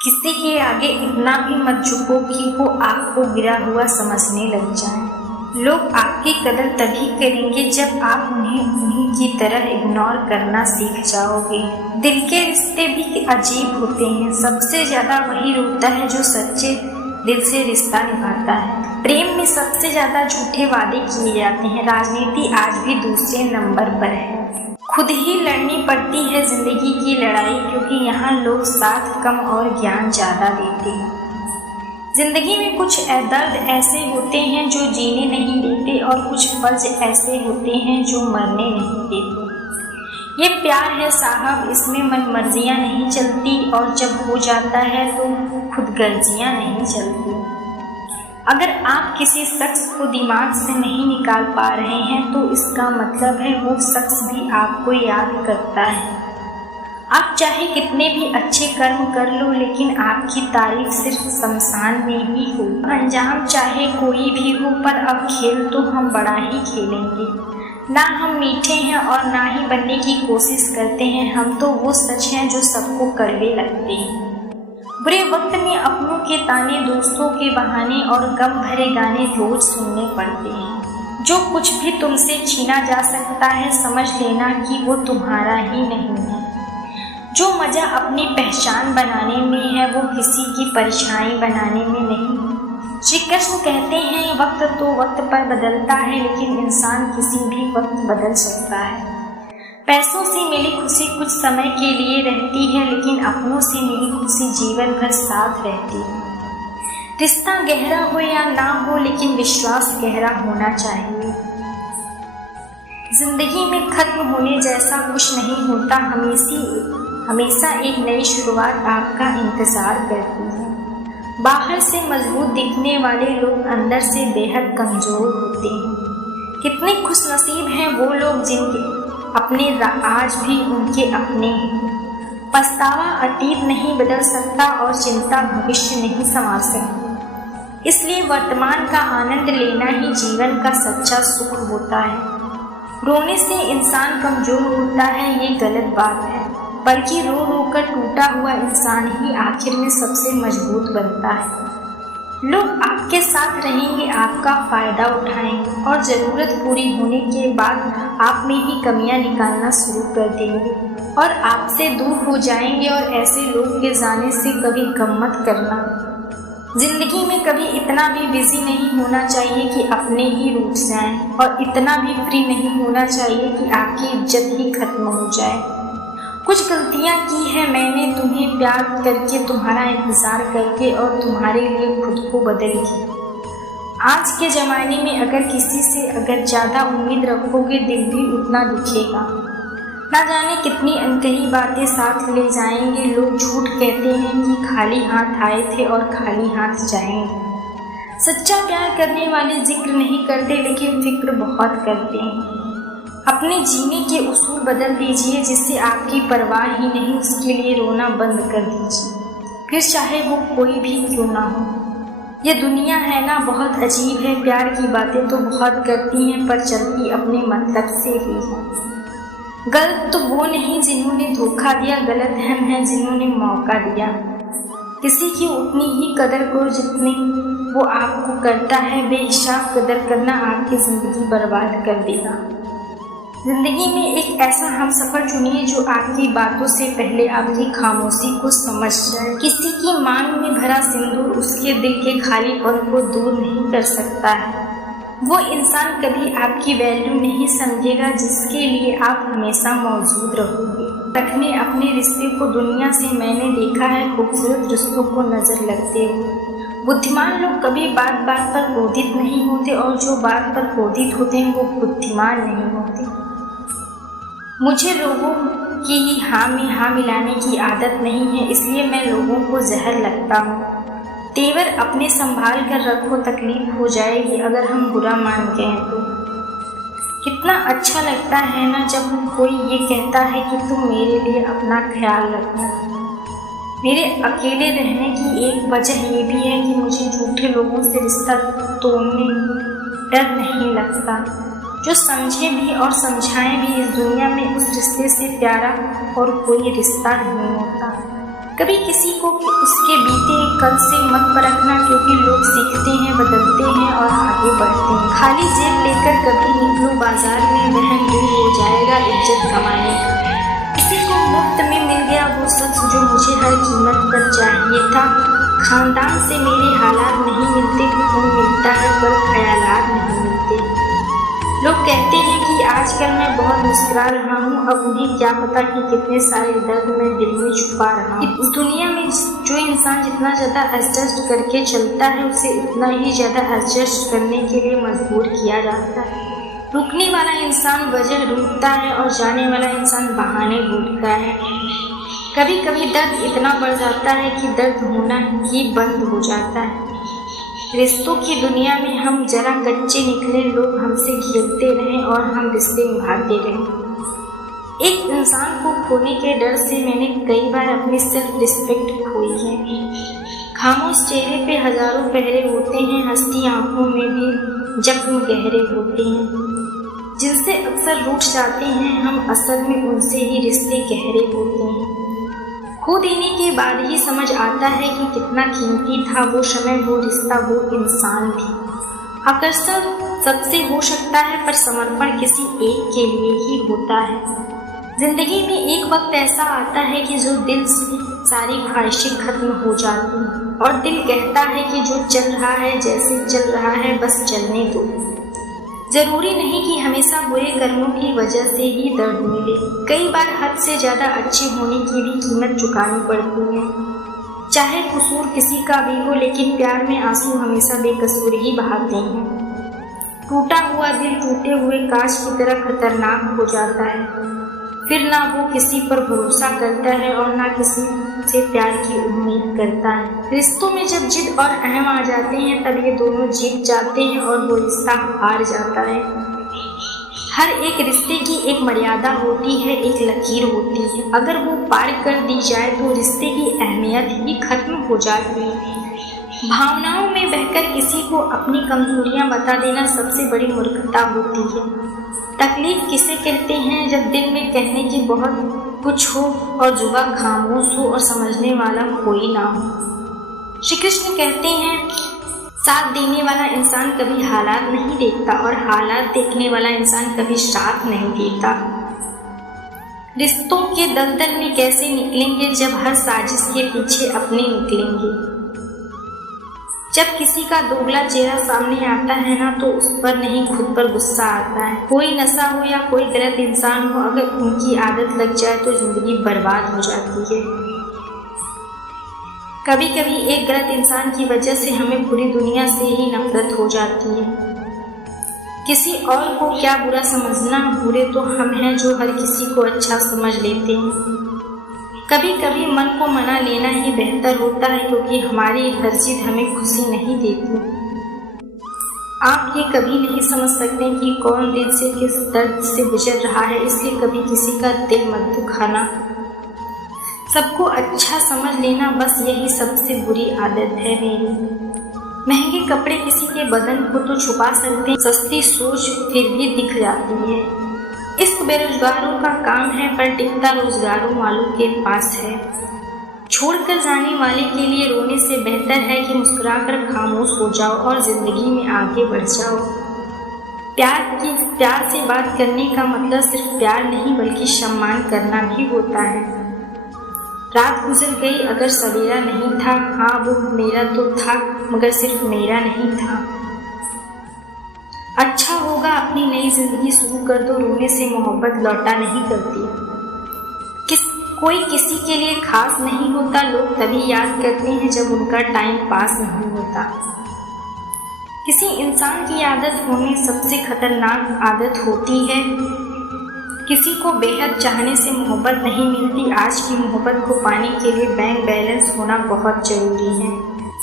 किसी के आगे इतना भी मत झुको कि वो आपको गिरा हुआ समझने लग जाए। लोग आपकी कदर तभी करेंगे जब आप उन्हें उन्हीं की तरह इग्नोर करना सीख जाओगे। दिल के रिश्ते भी अजीब होते हैं। सबसे ज्यादा वही रोता है जो सच्चे दिल से रिश्ता निभाता है। प्रेम में सबसे ज्यादा झूठे वादे किए जाते हैं। राजनीति आज भी दूसरे नंबर पर है। खुद ही लड़नी पड़ती है जिंदगी की लड़ाई, क्योंकि यहाँ लोग साथ कम और ज्ञान ज्यादा देते हैं। जिंदगी में कुछ दर्द ऐसे होते हैं जो जीने नहीं देते और कुछ फर्ज ऐसे होते हैं जो मरने नहीं देते। ये प्यार है साहब, इसमें मन मर्जियाँ नहीं चलती और जब हो जाता है तो खुद गर्जियाँ नहीं चलती। अगर आप किसी शख्स को दिमाग से नहीं निकाल पा रहे हैं तो इसका मतलब है वो शख्स भी आपको याद करता है। आप चाहे कितने भी अच्छे कर्म कर लो, लेकिन आपकी तारीफ सिर्फ शमशान में ही हो। अंजाम चाहे कोई भी हो, पर अब खेल तो हम बड़ा ही खेलेंगे। ना हम मीठे हैं और ना ही बनने की कोशिश करते हैं। हम तो वो सच हैं जो सबको कड़वे लगते हैं। बुरे वक्त में अपनों के ताने, दोस्तों के बहाने और गम भरे गाने रोज सुनने पड़ते हैं। जो कुछ भी तुमसे छीना जा सकता है समझ लेना कि वो तुम्हारा ही नहीं है। जो मजा अपनी पहचान बनाने में है वो किसी की परछाई बनाने में नहीं। श्री कृष्ण कहते हैं वक्त तो वक्त पर बदलता है, लेकिन इंसान किसी भी वक्त बदल सकता है। पैसों से मिली खुशी कुछ समय के लिए रहती है, लेकिन अपनों से मिली खुशी जीवन भर साथ रहती है। रिश्ता गहरा हो या ना हो, लेकिन विश्वास गहरा होना चाहिए। जिंदगी में खत्म होने जैसा कुछ नहीं होता। हमेशा एक नई शुरुआत आपका इंतजार करती है। बाहर से मजबूत दिखने वाले लोग अंदर से बेहद कमजोर होते हैं। कितने खुशनसीब हैं वो लोग जिनके अपने आज भी उनके अपने हैं। पछतावा अतीत नहीं बदल सकता और चिंता भविष्य नहीं संवार सकती। इसलिए वर्तमान का आनंद लेना ही जीवन का सच्चा सुख होता है। रोने से इंसान कमजोर होता है ये गलत बात है, बल्कि रो रो कर टूटा हुआ इंसान ही आखिर में सबसे मजबूत बनता है। लोग आपके साथ रहेंगे, आपका फायदा उठाएंगे और ज़रूरत पूरी होने के बाद आप में ही कमियां निकालना शुरू कर देंगे और आपसे दूर हो जाएंगे। और ऐसे लोग के जाने से कभी गम मत करना। जिंदगी में कभी इतना भी बिजी नहीं होना चाहिए कि अपने ही रूठ जाएं, और इतना भी फ्री नहीं होना चाहिए कि आपकी इज्जत ही खत्म हो जाए। कुछ गलतियाँ की है मैंने, तुम्हें प्यार करके, तुम्हारा इंतज़ार करके और तुम्हारे लिए खुद को बदल दिया। आज के ज़माने में अगर किसी से अगर ज़्यादा उम्मीद रखोगे दिल भी उतना दुखेगा। ना जाने कितनी अनकही बातें साथ ले जाएंगे। लोग झूठ कहते हैं कि खाली हाथ आए थे और खाली हाथ जाएंगे। सच्चा प्यार करने वाले जिक्र नहीं करते, लेकिन फिक्र बहुत करते हैं। अपने जीने के उसूल बदल दीजिए। जिससे आपकी परवाह ही नहीं उसके लिए रोना बंद कर दीजिए, फिर चाहे वो कोई भी क्यों ना हो। ये दुनिया है ना बहुत अजीब है। प्यार की बातें तो बहुत करती हैं पर चलती अपने मतलब से ही है। गलत तो वो नहीं जिन्होंने धोखा दिया, गलत हम हैं जिन्होंने मौका दिया। किसी की उतनी ही कदर करो जितनी वो आपको करता है। बेहिसाब कदर करना आपकी ज़िंदगी बर्बाद कर देगा। जिंदगी में एक ऐसा हमसफर चुनिए जो आपकी बातों से पहले आपकी खामोशी को समझ जाए। किसी की मांग में भरा सिंदूर उसके दिल के खालीपन को दूर नहीं कर सकता है। वो इंसान कभी आपकी वैल्यू नहीं समझेगा जिसके लिए आप हमेशा मौजूद रहोगे। रखने अपने रिश्ते को दुनिया से मैंने देखा है खूबसूरत रिश्तों को नजर लगते हुए। बुद्धिमान लोग कभी बात बात पर क्रोधित नहीं होते, और जो बात पर क्रोधित होते हैं वो बुद्धिमान नहीं होते। मुझे लोगों की हाँ में हाँ मिलाने की आदत नहीं है, इसलिए मैं लोगों को जहर लगता हूँ। तेवर अपने संभाल कर रखो, तकलीफ हो जाएगी अगर हम बुरा मान गए तो। कितना अच्छा लगता है ना जब कोई ये कहता है कि तुम मेरे लिए अपना ख्याल रखना। मेरे अकेले रहने की एक वजह ये भी है कि मुझे झूठे लोगों से रिश्ता तोड़ने डर नहीं लगता। जो समझे भी और समझाएं भी, इस दुनिया में उस रिश्ते से प्यारा और कोई रिश्ता नहीं होता। कभी किसी को उसके बीते कल से मत परखना, क्योंकि लोग सीखते हैं, बदलते हैं और आगे बढ़ते हैं। खाली जेब लेकर कभी निकलो बाजार में, वहम दूर हो जाएगा इज्जत कमाने का। किसी को मुफ्त में मिल गया वो सच जो मुझे हर कीमत पर चाहिए था। खानदान से मेरे हालात नहीं मिलते, खून मिलता है पर ख्यालात नहीं मिलते। लोग कहते हैं कि आजकल मैं बहुत मुस्कुरा रहा हूँ, अब उन्हें क्या पता कि कितने सारे दर्द मैं दिल में छुपा रहा हूँ। इस दुनिया में जो इंसान जितना ज़्यादा एडजस्ट करके चलता है, उसे उतना ही ज़्यादा एडजस्ट करने के लिए मजबूर किया जाता है। रुकने वाला इंसान वजह ढूंढता है और जाने वाला इंसान बहाने ढूंढता है। कभी कभी दर्द इतना बढ़ जाता है कि दर्द होना ही बंद हो जाता है। रिश्तों की दुनिया में हम जरा कच्चे निकले, लोग हमसे खेलते रहें और हम रिश्ते निभाते रहें। एक इंसान को खोने के डर से मैंने कई बार अपनी सेल्फ रिस्पेक्ट खोई है। खामोश चेहरे पे हजारों पहरे होते हैं, हंसती आंखों में भी जख्म गहरे होते हैं। जिनसे अक्सर रूठ जाते हैं हम, असल में उनसे ही रिश्ते गहरे होते हैं। खो देने के बाद ही समझ आता है कि कितना कीमती था वो समय, वो रिश्ता, वो इंसान भी। आकर्षण सबसे हो सकता है पर समर्पण किसी एक के लिए ही होता है। जिंदगी में एक वक्त ऐसा आता है कि जो दिल से सारी ख्वाहिशें खत्म हो जाती हैं और दिल कहता है कि जो चल रहा है जैसे चल रहा है बस चलने दो। जरूरी नहीं कि हमेशा बुरे कर्मों की वजह से ही दर्द मिले। कई बार हद से ज़्यादा अच्छे होने की भी कीमत चुकानी पड़ती है। चाहे कसूर किसी का भी हो, लेकिन प्यार में आंसू हमेशा बेकसूर ही बहाते हैं। टूटा हुआ दिल टूटे हुए कांच की तरह खतरनाक हो जाता है। फिर ना वो किसी पर भरोसा करता है और ना किसी से प्यार की उम्मीद करता है। रिश्तों में जब जिद और अहम आ जाते हैं तब ये दोनों जीत जाते हैं और वो रिश्ता हार जाता है। हर एक रिश्ते की एक मर्यादा होती है, एक लकीर होती है। अगर वो पार कर दी जाए तो रिश्ते की अहमियत ही खत्म हो जाती है। भावनाओं में बहकर किसी को अपनी कमजोरियां बता देना सबसे बड़ी मूर्खता होती है। तकलीफ किसे कहते हैं जब दिल में कहने की बहुत कुछ हो और जुबान खामोश हो और समझने वाला कोई ना हो। श्री कृष्ण कहते हैं, साथ देने वाला इंसान कभी हालात नहीं देखता और हालात देखने वाला इंसान कभी साथ नहीं देता। रिश्तों के दलदल में कैसे निकलेंगे जब हर साजिश के पीछे अपने निकलेंगे। जब किसी का दोगला चेहरा सामने आता है ना, तो उस पर नहीं खुद पर गुस्सा आता है। कोई नशा हो या कोई गलत इंसान हो, अगर उनकी आदत लग जाए तो जिंदगी बर्बाद हो जाती है। कभी कभी एक गलत इंसान की वजह से हमें पूरी दुनिया से ही नफरत हो जाती है। किसी और को क्या बुरा समझना, बुरे तो हम हैं जो हर किसी को अच्छा समझ लेते हैं। कभी कभी मन को मना लेना ही बेहतर होता है, क्योंकि हमारी हर जिद हमें खुशी नहीं देती। आप ये कभी नहीं समझ सकते कि कौन दिल से किस दर्द से गुजर रहा है, इसलिए कभी किसी का दिल मत दुखाना। सबको अच्छा समझ लेना, बस यही सबसे बुरी आदत है मेरी। महंगे कपड़े किसी के बदन को तो छुपा सकते हैं, सस्ती सोच फिर भी दिख जाती है। इस बेरोजगारों का काम है, पर टिकता रोजगारों वालों के पास है। छोड़कर जाने वाले के लिए रोने से बेहतर है कि मुस्कुराकर खामोश हो जाओ और जिंदगी में आगे बढ़ जाओ। प्यार से बात करने का मतलब सिर्फ प्यार नहीं बल्कि सम्मान करना भी होता है। रात गुजर गई अगर सवेरा नहीं था, हाँ वो मेरा तो था मगर सिर्फ मेरा नहीं था। अच्छा होगा अपनी नई जिंदगी शुरू कर दो, रोने से मोहब्बत लौटा नहीं करती। कोई किसी के लिए खास नहीं होता, लोग तभी याद करते हैं जब उनका टाइम पास नहीं होता। किसी इंसान की आदत होने सबसे खतरनाक आदत होती है। किसी को बेहद चाहने से मोहब्बत नहीं मिलती। आज की मोहब्बत को पाने के लिए बैंक बैलेंस होना बहुत जरूरी है।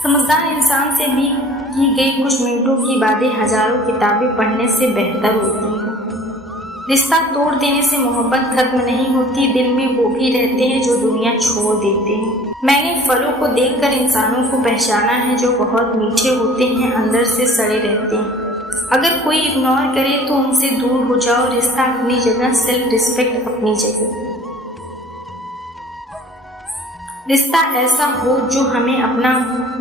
समझदार इंसान से भी की गई कुछ मिनटों की बातें हजारों किताबें पढ़ने से बेहतर होती हैं। रिश्ता तोड़ देने से मोहब्बत खत्म नहीं होती, दिल में वो भी रहते हैं जो दुनिया छोड़ देते हैं। मैंने फलों को देखकर इंसानों को पहचाना है जो बहुत मीठे होते हैं, अंदर से सड़े रहते हैं। अगर कोई इग्नोर करे तो उनसे दूर हो जाओ। रिश्ता अपनी जगह, सेल्फ रिस्पेक्ट अपनी जगह। रिश्ता ऐसा हो जो हमें अपना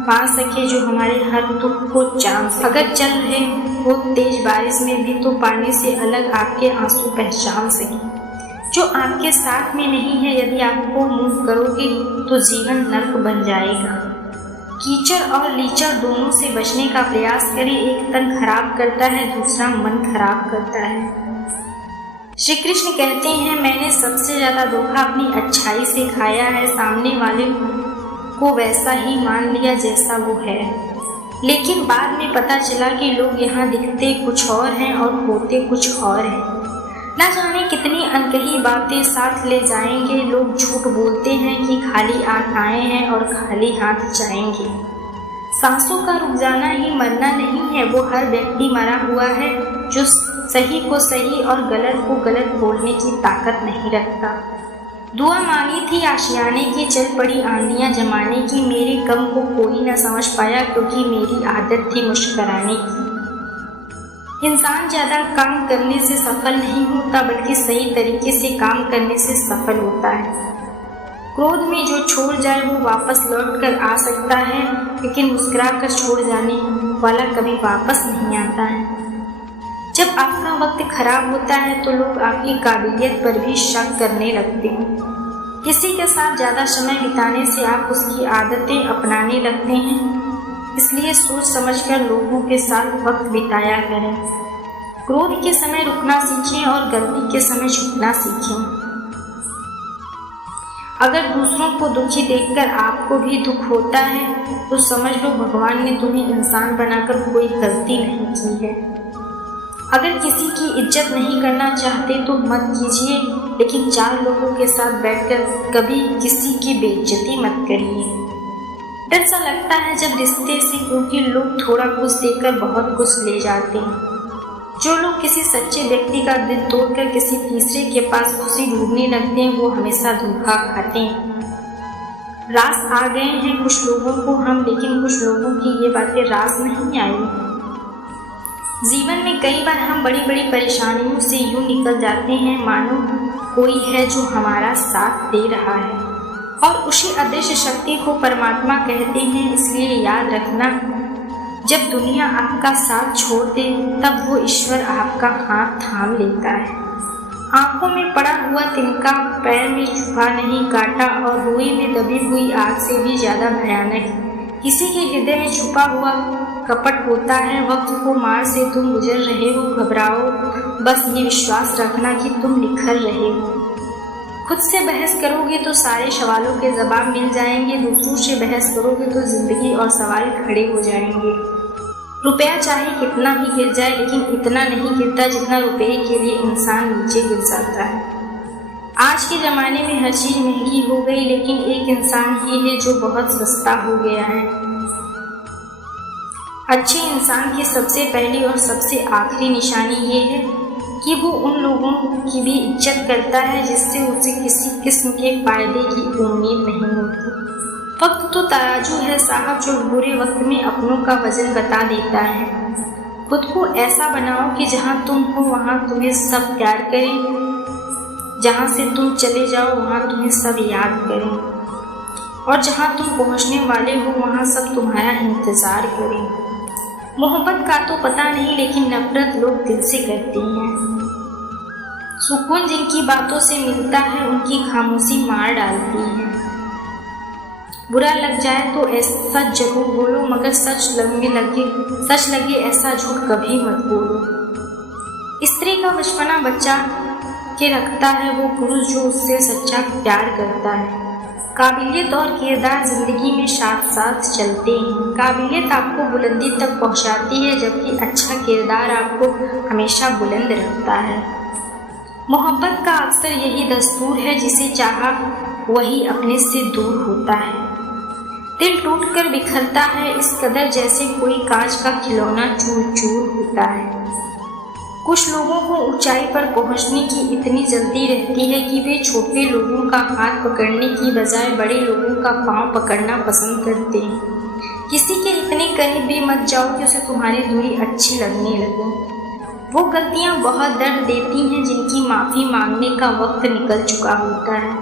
पा सके, जो हमारे हर दुख को जान सके। अगर चल रहे हो तेज बारिश में भी तो पानी से अलग आपके आंसू पहचान सके। जो आपके साथ में नहीं है, यदि आपको मूव करोगे तो जीवन नर्क बन जाएगा। कीचड़ और लीचड़ दोनों से बचने का प्रयास करें। एक तन खराब करता है, दूसरा मन खराब करता है। श्री कृष्ण कहते हैं, मैंने सबसे ज्यादा धोखा अपनी अच्छाई से खाया है। सामने वाले को वैसा ही मान लिया जैसा वो है, लेकिन बाद में पता चला कि लोग यहाँ दिखते कुछ और हैं और होते कुछ और हैं। ना जाने कितनी अनकही बातें साथ ले जाएंगे। लोग झूठ बोलते हैं कि खाली हाथ आए हैं और खाली हाथ जाएंगे। सांसों का रुक जाना ही मरना नहीं है, वो हर व्यक्ति मरा हुआ है जो सही को सही और गलत को गलत बोलने की ताकत नहीं रखता। दुआ मांगी थी आशियाने की, चल पड़ी आंधियां जमाने की। मेरे गम को कोई न समझ पाया क्योंकि मेरी आदत थी मुस्कुराने की। इंसान ज़्यादा काम करने से सफल नहीं होता, बल्कि सही तरीके से काम करने से सफल होता है। क्रोध में जो छोड़ जाए वो वापस लौट कर आ सकता है, लेकिन मुस्कुरा कर छोड़ जाने वाला कभी वापस नहीं आता है। जब आपका वक्त खराब होता है तो लोग आपकी काबिलियत पर भी शक करने लगते हैं। किसी के साथ ज़्यादा समय बिताने से आप उसकी आदतें अपनाने लगते हैं, इसलिए सोच समझकर लोगों के साथ वक्त बिताया करें। क्रोध के समय रुकना सीखें और गलती के समय झुकना सीखें। अगर दूसरों को दुखी देखकर आपको भी दुख होता है तो समझ लो भगवान ने तुम्हें इंसान बनाकर कोई गलती नहीं की है। अगर किसी की इज्जत नहीं करना चाहते तो मत कीजिए, लेकिन चार लोगों के साथ बैठकर कभी किसी की बेइज्जती मत करिए। डर सा लगता है जब रिश्ते से, क्योंकि लोग थोड़ा कुछ देकर बहुत कुछ ले जाते हैं। जो लोग किसी सच्चे व्यक्ति का दिल तोड़कर किसी तीसरे के पास खुशी ढूंढने लगते हैं वो हमेशा धोखा खाते हैं। रास आ गए हैं कुछ लोगों को हम, लेकिन कुछ लोगों की ये बातें रास नहीं आई। जीवन में कई बार हम बड़ी बड़ी परेशानियों से यूं निकल जाते हैं मानो कोई है जो हमारा साथ दे रहा है, और उसी अदृश्य शक्ति को परमात्मा कहते हैं। इसलिए याद रखना, जब दुनिया आपका साथ छोड़ दे तब वो ईश्वर आपका हाथ थाम लेता है। आंखों में पड़ा हुआ तिनका पैर में छुपा नहीं काटा, और रुई में दबी हुई आग से भी ज्यादा भयानक किसी के हृदय में छुपा हुआ कपट होता है। वक्त को मार से तुम गुजर रहे हो, घबराओ बस ये विश्वास रखना कि तुम निखर रहे हो। खुद से बहस करोगे तो सारे सवालों के जवाब मिल जाएंगे, दूसरों से बहस करोगे तो जिंदगी और सवाल खड़े हो जाएंगे। रुपया चाहे कितना भी गिर जाए, लेकिन इतना नहीं गिरता जितना रुपये के लिए इंसान नीचे गिर जाता है। आज के ज़माने में हर चीज़ महंगी हो गई, लेकिन एक इंसान ही है जो बहुत सस्ता हो गया है। अच्छे इंसान की सबसे पहली और सबसे आखिरी निशानी ये है कि वो उन लोगों की भी इज्जत करता है जिससे उसे किसी किस्म के फायदे की उम्मीद नहीं होती। वक्त तो तराजू है साहब, जो बुरे वक्त में अपनों का वजन बता देता है। खुद को ऐसा बनाओ कि जहाँ तुम हो वहाँ तुम्हें सब प्यार करें, जहाँ से तुम चले जाओ वहाँ तुम्हें सब याद करें, और जहाँ तुम पहुँचने वाले हो वहाँ सब तुम्हारा इंतज़ार करें। मोहब्बत का तो पता नहीं, लेकिन नफरत लोग दिल से करते हैं। सुकून जिनकी बातों से मिलता है उनकी खामोशी मार डालती है। बुरा लग जाए तो ऐसा जरूर बोलो, मगर सच लगे ऐसा झूठ कभी मत बोलो। स्त्री का बचपना बच्चा के रखता है वो पुरुष जो उससे सच्चा प्यार करता है। काबिलियत और किरदार जिंदगी में साथ साथ चलते हैं। काबिलियत आपको बुलंदी तक पहुंचाती है, जबकि अच्छा किरदार आपको हमेशा बुलंद रखता है। मोहब्बत का अक्सर यही दस्तूर है, जिसे चाहा वही अपने से दूर होता है। दिल टूटकर बिखरता है इस कदर जैसे कोई कांच का खिलौना चूर चूर होता है। कुछ लोगों को ऊंचाई पर पहुंचने की इतनी जल्दी रहती है कि वे छोटे लोगों का हाथ पकड़ने की बजाय बड़े लोगों का पांव पकड़ना पसंद करते हैं। किसी के इतने करीब भी मत जाओ कि उसे तुम्हारी दूरी अच्छी लगने लगे। वो गलतियां बहुत दर्द देती हैं जिनकी माफ़ी मांगने का वक्त निकल चुका होता है।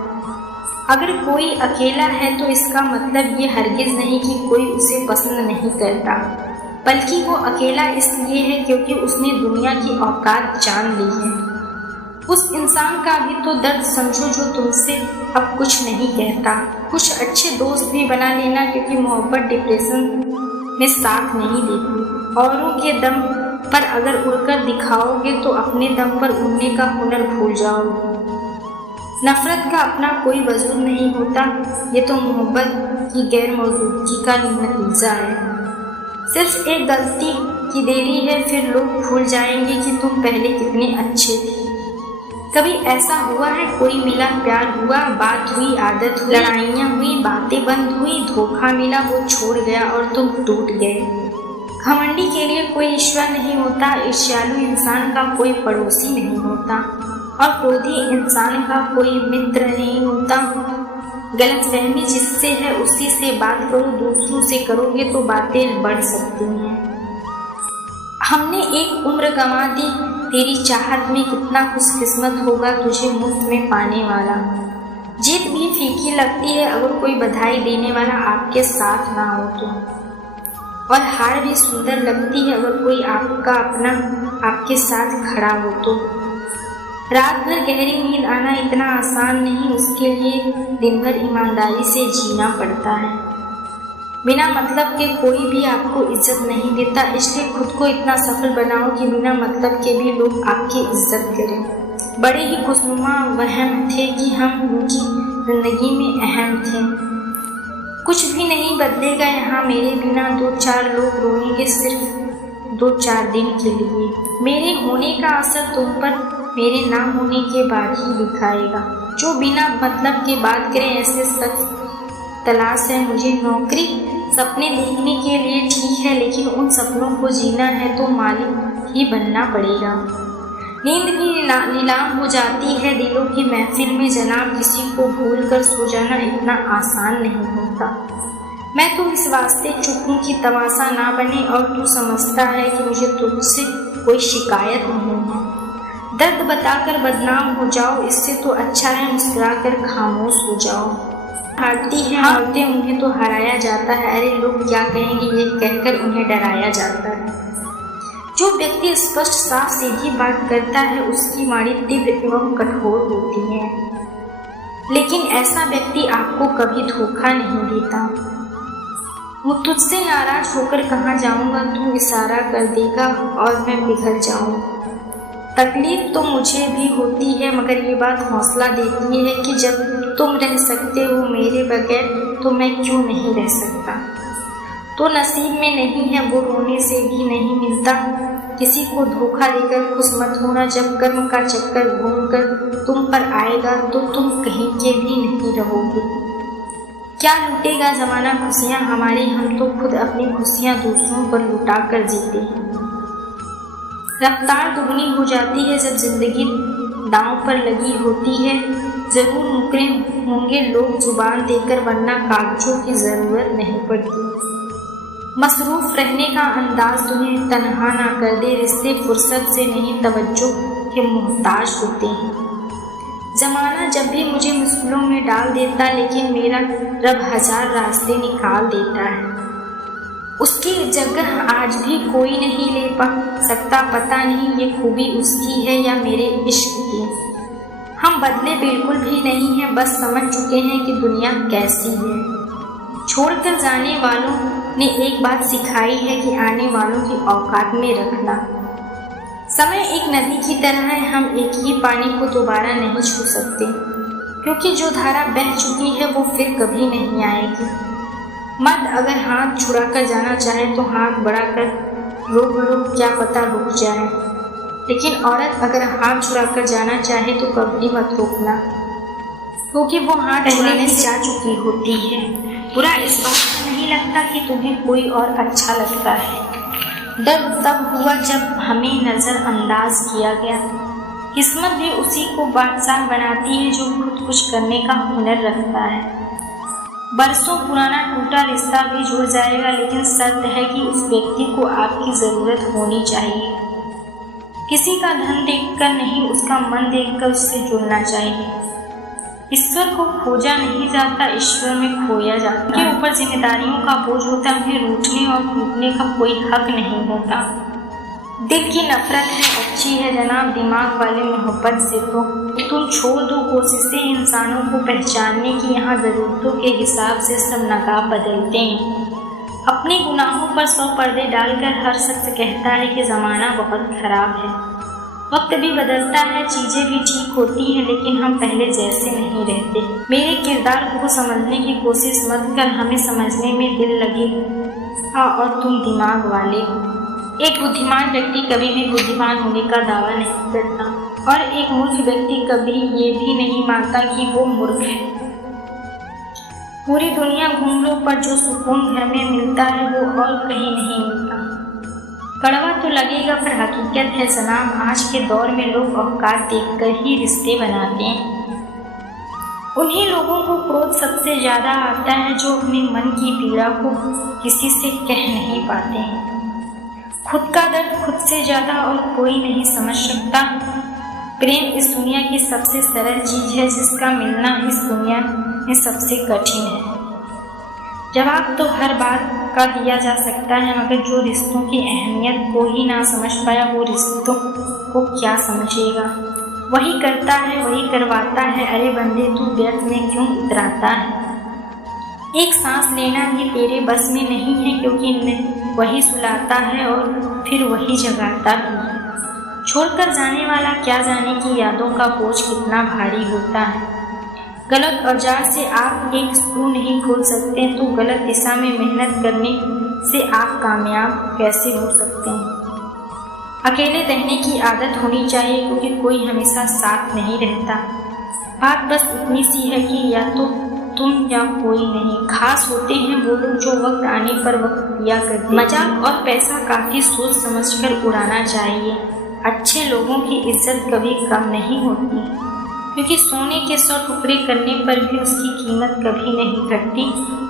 अगर कोई अकेला है तो इसका मतलब ये हरगिज नहीं कि कोई उसे पसंद नहीं करता, बल्कि वो अकेला इसलिए है क्योंकि उसने दुनिया की औकात जान ली है। उस इंसान का भी तो दर्द समझो जो तुमसे अब कुछ नहीं कहता। कुछ अच्छे दोस्त भी बना लेना, क्योंकि मोहब्बत डिप्रेशन में साथ नहीं देती। औरों के दम पर अगर उड़कर दिखाओगे तो अपने दम पर उड़ने का हुनर भूल जाओगे। नफरत का अपना कोई वजूद नहीं होता, ये तो मोहब्बत की गैर मौजूदगी का नतीजा है। सिर्फ एक गलती की देरी है, फिर लोग भूल जाएंगे कि तुम पहले कितने अच्छे थे। कभी ऐसा हुआ है कोई मिला, प्यार हुआ, बात हुई, आदत हुई, लड़ाइयाँ हुई, बातें बंद हुई, धोखा मिला, वो छोड़ गया और तुम टूट गए। घमंडी के लिए कोई ईश्वर नहीं होता, ईर्ष्यालु इंसान का कोई पड़ोसी नहीं होता और क्रोधी इंसान का कोई मित्र नहीं होता। गलतफहमी जिससे है उसी से बात करो, दूसरों से करोगे तो बातें बढ़ सकती हैं। हमने एक उम्र गंवा दी तेरी चाहत में, कितना खुशकिस्मत होगा तुझे मुफ्त में पाने वाला। जीत भी फीकी लगती है अगर कोई बधाई देने वाला आपके साथ ना हो तो, और हार भी सुंदर लगती है अगर कोई आपका अपना आपके साथ खड़ा हो तो। रात भर गहरी नींद आना इतना आसान नहीं, उसके लिए दिन भर ईमानदारी से जीना पड़ता है। बिना मतलब के कोई भी आपको इज्जत नहीं देता, इसलिए खुद को इतना सफल बनाओ कि बिना मतलब के भी लोग आपकी इज्जत करें। बड़े ही खुशनुमा वहम थे कि हम उनकी जिंदगी में अहम थे। कुछ भी नहीं बदलेगा यहाँ मेरे बिना, 2-4 लोग रोएंगे सिर्फ 2-4 दिन के लिए। मेरे होने का असर तुम पर मेरे ना होने के बाद ही दिखाएगा। जो बिना मतलब के बात करें ऐसे सख्त तलाश है मुझे नौकरी। सपने देखने के लिए ठीक है, लेकिन उन सपनों को जीना है तो मालिक ही बनना पड़ेगा। नींद भी नीलाम हो जाती है दिलों की महफिल में, जनाब किसी को भूल कर सो जाना इतना आसान नहीं होता। मैं तो इस वास्ते चुप हूँ कि तमाशा ना बने, और तू समझता है कि मुझे तुझसे कोई शिकायत नहीं है। दर्द बताकर बदनाम हो जाओ, इससे तो अच्छा है मुस्कुराकर खामोश हो जाओ। हारती हैं औरतें, उन्हें तो हराया जाता है, अरे लोग क्या कहेंगे ये कहकर उन्हें डराया जाता है। जो व्यक्ति स्पष्ट साफ सीधी बात करता है उसकी वाणी तीव्र एवं कठोर होती है, लेकिन ऐसा व्यक्ति आपको कभी धोखा नहीं देता। मैं तुझसे नाराज होकर कहाँ जाऊँगा, तू इशारा कर देगा और मैं पिघल जाऊँगा। तकलीफ तो मुझे भी होती है, मगर ये बात हौसला देती है कि जब तुम रह सकते हो मेरे बगैर तो मैं क्यों नहीं रह सकता। तो नसीब में नहीं है वो रोने से भी नहीं मिलता। किसी को धोखा देकर खुश मत होना, जब कर्म का चक्कर घूमकर तुम पर आएगा तो तुम कहीं के भी नहीं रहोगे। क्या लूटेगा जमाना खुशियाँ हमारी, हम तो खुद अपनी खुशियाँ दूसरों पर लुटा कर जीते हैं। रफ्तार दुगनी हो जाती है जब जिंदगी दांव पर लगी होती है। जरूर मुकरे होंगे लोग जुबान देकर, वरना कागजों की जरूरत नहीं पड़ती। मसरूफ रहने का अंदाज तुम्हें तन्हा ना कर दे, रिश्ते फुर्सत से नहीं तवज्जो के मोहताज होते हैं। जमाना जब भी मुझे मुश्किलों में डाल देता, लेकिन मेरा रब 1000 रास्ते निकाल देता है। उसकी जगह आज भी कोई नहीं ले पा सकता, पता नहीं ये खूबी उसकी है या मेरे इश्क की। हम बदले बिल्कुल भी नहीं हैं, बस समझ चुके हैं कि दुनिया कैसी है। छोड़कर जाने वालों ने एक बात सिखाई है कि आने वालों की औकात में रखना। समय एक नदी की तरह है, हम एक ही पानी को दोबारा नहीं छू सकते, क्योंकि जो धारा बह चुकी है वो फिर कभी नहीं आएगी। मर्द अगर हाथ छुड़ा कर जाना चाहे तो हाथ बढ़ाकर रोक लो, क्या पता रुक जाए, लेकिन औरत अगर हाथ छुड़ा कर जाना चाहे तो कभी मत रोकना, क्योंकि वो हाथ छुड़ाने से जा चुकी होती है। बुरा इस बात का नहीं लगता कि तुम्हें कोई और अच्छा लगता है। दर्द तब हुआ जब हमें नज़रअंदाज किया गया। किस्मत भी उसी को बादशाह बनाती है जो खुद कुछ करने का हुनर रखता है। बरसों पुराना टूटा रिश्ता भी जुड़ जाएगा, लेकिन शर्त है कि उस व्यक्ति को आपकी ज़रूरत होनी चाहिए। किसी का धन देखकर नहीं, उसका मन देखकर उससे जुड़ना चाहिए। ईश्वर को खोजा नहीं जाता, ईश्वर में खोया जाता है। के ऊपर जिम्मेदारियों का बोझ होता है, उन्हें रूठने और टूटने का कोई हक नहीं होता। दिल की नफरत है अच्छी है जनाब, दिमाग वाले मोहब्बत से तो तुम छोड़ दो कोशिशें इंसानों को पहचानने की। यहाँ ज़रूरतों के हिसाब से सब नकाब बदलते हैं। अपने गुनाहों पर 100 पर्दे डालकर हर शख्स कहता है कि ज़माना बहुत ख़राब है। वक्त भी बदलता है, चीज़ें भी ठीक होती हैं, लेकिन हम पहले जैसे नहीं रहते। मेरे किरदार को समझने की कोशिश मत कर, हमें समझने में दिल लगे और तुम दिमाग वाले हो। एक बुद्धिमान व्यक्ति कभी भी बुद्धिमान होने का दावा नहीं करता और एक मूर्ख व्यक्ति कभी ये भी नहीं मानता कि वो मूर्ख है। पूरी दुनिया घूम लो पर जो सुकून घर में मिलता है वो और कहीं नहीं मिलता। कड़वा तो लगेगा पर हकीकत है जनाब, आज के दौर में लोग औकात देखकर ही रिश्ते बनाते हैं। उन्हीं लोगों को क्रोध सबसे ज़्यादा आता है जो अपने मन की पीड़ा को किसी से कह नहीं पाते हैं। खुद का दर्द खुद से ज़्यादा और कोई नहीं समझ सकता। प्रेम इस दुनिया की सबसे सरल चीज़ है जिसका मिलना इस दुनिया में सबसे कठिन है। जवाब तो हर बात का दिया जा सकता है, मगर जो रिश्तों की अहमियत को ही ना समझ पाया वो रिश्तों को क्या समझेगा। वही करता है वही करवाता है, अरे बंदे तू व्यर्थ में क्यों इतराता है। एक सांस लेना भी तेरे बस में नहीं है, क्योंकि वही सुलाता है और फिर वही जगाता भी है। छोड़कर जाने वाला क्या जाने कि यादों का बोझ कितना भारी होता है। गलत औजार से आप एक स्क्रू नहीं खोल सकते, तो गलत दिशा में मेहनत करने से आप कामयाब कैसे हो सकते हैं। अकेले रहने की आदत होनी चाहिए, क्योंकि कोई हमेशा साथ नहीं रहता। बात बस इतनी सी है कि या तो तुम या कोई नहीं। खास होते हैं वो लोग जो वक्त आने पर वक्त दिया करते। मजाक और पैसा काफ़ी सोच समझकर उड़ाना चाहिए। अच्छे लोगों की इज्जत कभी कम नहीं होती, क्योंकि सोने के 100 टुकड़े करने पर भी उसकी कीमत कभी नहीं घटती।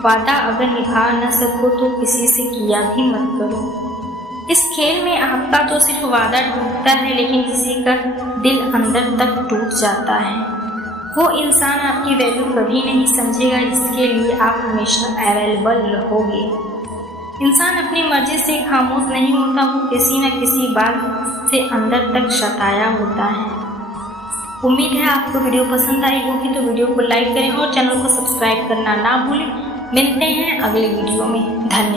वादा अगर निभा न सको तो किसी से किया भी मत करो। इस खेल में आपका तो सिर्फ वादा टूटता है, लेकिन किसी का दिल अंदर तक टूट जाता है। वो इंसान आपकी वैल्यू कभी नहीं समझेगा जिसके लिए आप हमेशा अवेलेबल रहोगे। इंसान अपनी मर्जी से खामोश नहीं होता, वो किसी न किसी बात से अंदर तक सताया होता है। उम्मीद है आपको वीडियो पसंद आई होगी, तो वीडियो को लाइक करें और चैनल को सब्सक्राइब करना ना भूलें। मिलते हैं अगले वीडियो में। धन्यवाद।